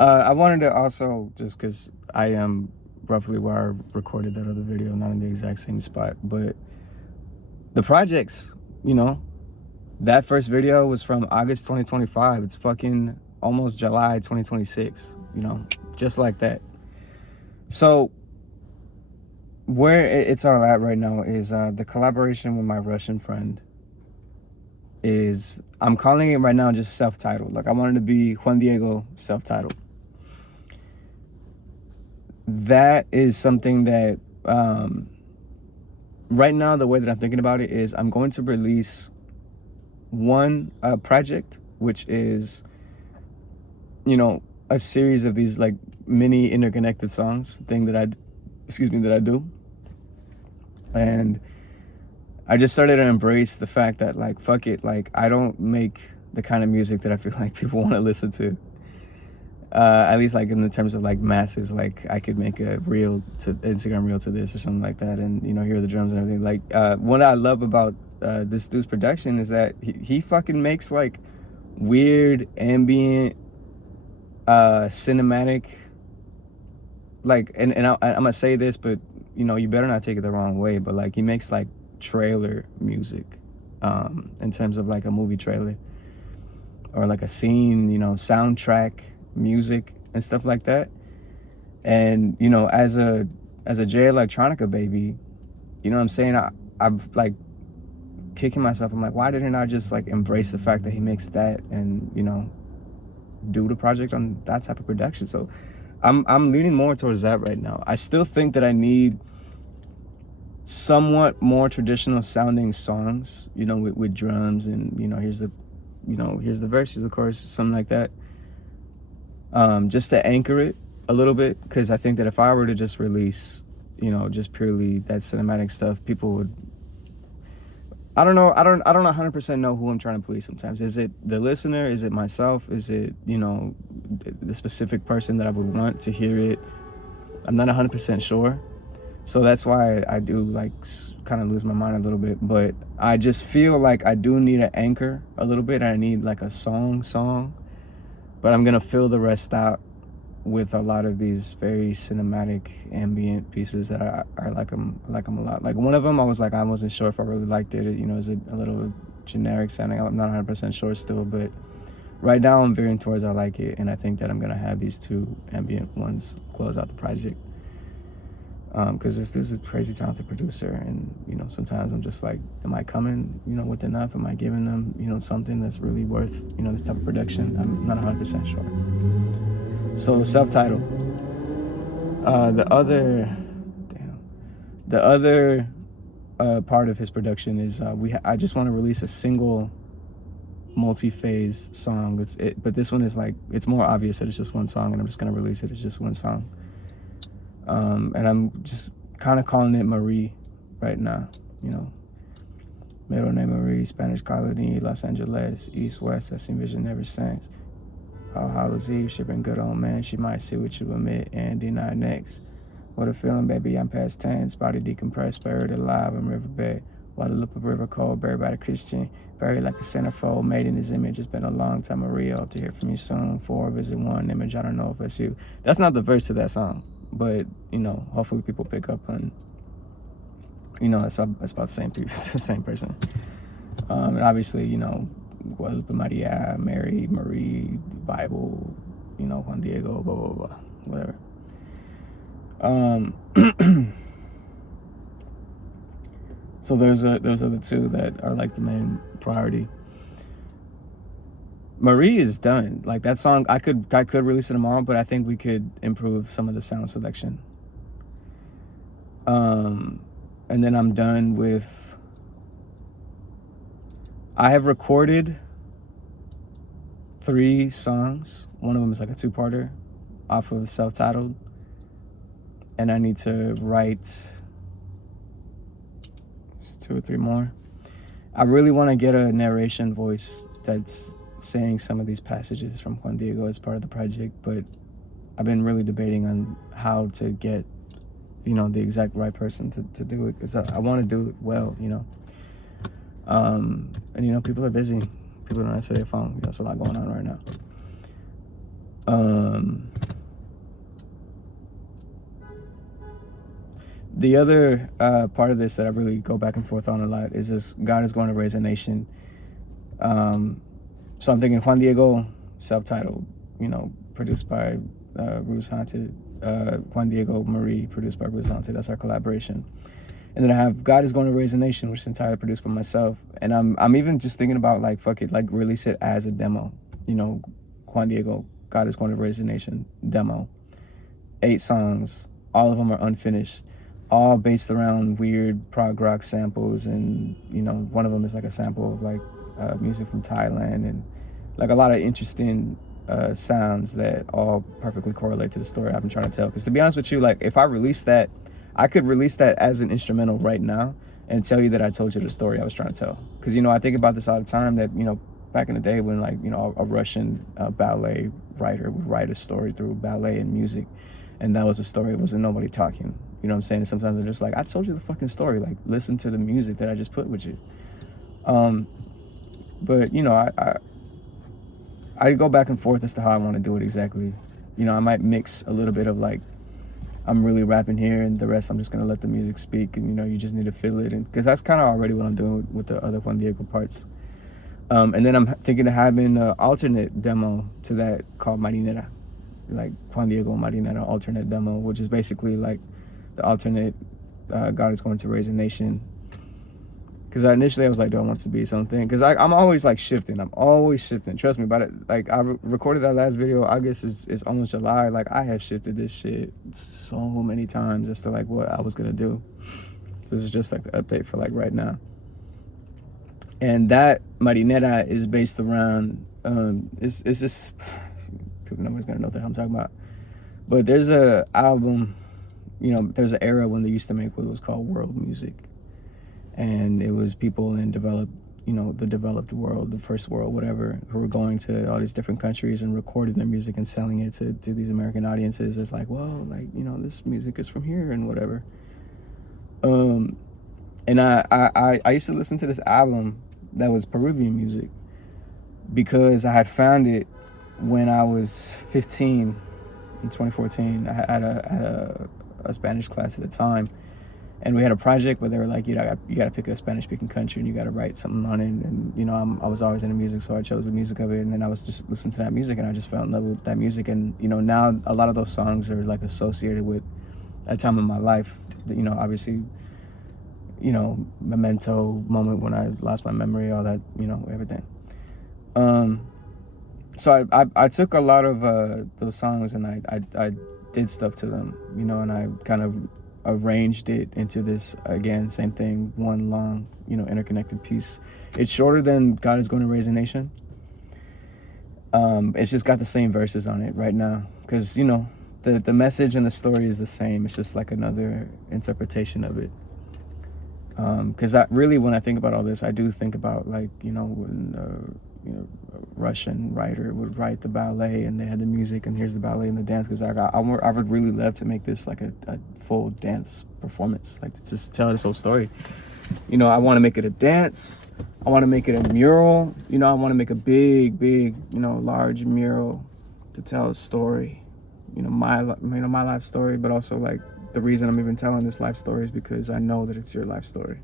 I wanted to also, just because I am roughly where I recorded that other video, not in the exact same spot, but the projects, you know, that first video was from August 2025. It's fucking almost July 2026, you know, just like that. So where it's all at right now is the collaboration with my Russian friend is, I'm calling it right now just self-titled. Like, I wanted to be Juan Diego self-titled. That is something that right now, the way that I'm thinking about it is I'm going to release one project, which is, you know, a series of these like mini interconnected songs that I do. And I just started to embrace the fact that, like, fuck it, like, I don't make the kind of music that I feel like people want to listen to. At least like in the terms of like masses, like I could make a reel to Instagram reel to this or something like that, and you know, hear the drums and everything. Like what I love about this dude's production is that he fucking makes like weird ambient cinematic, like, and I'm gonna say this, but you know, you better not take it the wrong way, but like he makes like trailer music in terms of like a movie trailer or like a scene, you know, soundtrack music and stuff like that. And you know, as a Jay Electronica baby, you know what I'm saying, I've like kicking myself. I'm like, why didn't I just like embrace the fact that he makes that and, you know, do the project on that type of production? So I'm leaning more towards that right now. I still think that I need somewhat more traditional sounding songs, you know, with drums and, you know, here's the verses, of course, something like that, just to anchor it a little bit. Because I think that if I were to just release, you know, just purely that cinematic stuff, people would, I don't know 100% know who I'm trying to please sometimes. Is it the listener? Is it myself? Is it, you know, the specific person that I would want to hear it? I'm not 100% sure. So that's why I do like kind of lose my mind a little bit. But I just feel like I do need an anchor a little bit. I need like a song. But I'm going to fill the rest out with a lot of these very cinematic ambient pieces that I like them a lot. Like one of them, I was like, I wasn't sure if I really liked it. You know, is it a little generic sounding? I'm not 100% sure still, but right now I'm veering towards I like it, and I think that I'm gonna have these two ambient ones close out the project. Because this dude's a crazy talented producer, and you know, sometimes I'm just like, am I coming, you know, with enough? Am I giving them, you know, something that's really worth, you know, this type of production? I'm not 100% sure. So self-titled. The other part of his production is I just want to release a single multi-phase song. That's it, but this one is like, it's more obvious that it's just one song, and I'm just gonna release it as just one song. And I'm just kind of calling it Marie right now. You know, middle name Marie, Spanish colony, Los Angeles, East West. I've seen vision ever since. All Hallows Eve, she been good on, man. She might see what you admit and deny next. What a feeling, baby, I'm past tense. Body decompressed, buried alive in riverbed. While the lip of river cold, buried by the Christian. Buried like a centerfold, made in his image. It's been a long time, Maria. Hope to hear from you soon. 4 visit 1 image, I don't know if that's you. That's not the verse to that song. But, you know, hopefully people pick up on, you know, it's about the same people, it's the same person. And obviously, you know, Guadalupe Maria, Mary, Marie, Bible, you know, Juan Diego, blah, blah, blah, whatever. So those are the two that are like the main priority. Marie is done. Like that song, I could release it tomorrow, but I think we could improve some of the sound selection. And then I'm done with, I have recorded 3 songs. One of them is like a 2-parter off of self-titled. And I need to write 2 or 3 more. I really want to get a narration voice that's saying some of these passages from Juan Diego as part of the project, but I've been really debating on how to get, you know, the exact right person to do it, because I want to do it well, you know. And you know, people are busy. People don't answer their phone. You know, there's a lot going on right now. Um, the other part of this that I really go back and forth on a lot is this: God is going to raise a nation. So I'm thinking Juan Diego, self-titled, produced by Ruse Haunted. Juan Diego Marie, produced by Ruse Haunted. That's our collaboration. And then I have God is going to raise a nation, which is entirely produced by myself. And I'm even just thinking about like, fuck it, like release it as a demo. Juan Diego, God is going to raise a nation demo. 8 songs, all of them are unfinished, all based around weird prog rock samples, and one of them is like a sample of like music from Thailand, and like a lot of interesting sounds that all perfectly correlate to the story I've been trying to tell. Because to be honest with you, like if I release that, I could release that as an instrumental right now and tell you that I told you the story I was trying to tell. Because I think about this all the time, that back in the day when like a Russian ballet writer would write a story through ballet and music, and that was a story. It wasn't nobody talking. You know what I'm saying? And sometimes I'm just like, I told you the fucking story. Like, listen to the music that I just put with you. But I go back and forth as to how I want to do it exactly. I might mix a little bit of like, I'm really rapping here, and the rest I'm just gonna let the music speak, and you just need to feel it, and because that's kind of already what I'm doing with the other Juan Diego parts. And then I'm thinking of having an alternate demo to that called Marinera, like Juan Diego Marinera alternate demo, which is basically like the alternate God is going to raise a nation. Because initially I was like, do I want it to be something? Because I'm always like shifting. I'm always shifting. Trust me about it. Like I recorded that last video, August is almost July. Like I have shifted this shit so many times as to like what I was gonna do. This is just like the update for like right now. And that Marinera is based around, it's just, people nobody's gonna know what the hell I'm talking about. But there's a album, there's an era when they used to make what was called world music. And it was people in the developed world, the first world, whatever, who were going to all these different countries and recording their music and selling it to these American audiences. It's like, whoa, like, this music is from here and whatever. And I used to listen to this album that was Peruvian music because I had found it when I was 15 in 2014. I had a Spanish class at the time. And we had a project where they were like, you got to pick a Spanish-speaking country and you got to write something on it. And, I was always into music, so I chose the music of it. And then I was just listening to that music, and I just fell in love with that music. And, now a lot of those songs are, like, associated with a time in my life. Obviously, Memento, moment when I lost my memory, all that, everything. So I took a lot of those songs, and I did stuff to them, and I kind of arranged it into this, again, same thing, one long, interconnected piece. It's shorter than God is going to raise a nation. It's just got the same verses on it right now, because the message and the story is the same. It's just like another interpretation of it. Because when I think about all this, I do think about like when a Russian writer would write the ballet, and they had the music, and here's the ballet and the dance. Because I would really love to make this like a full dance performance, like to just tell this whole story. I want to make it a dance. I want to make it a mural. I want to make a big, large mural to tell a story. My life story, but also like the reason I'm even telling this life story is because I know that it's your life story.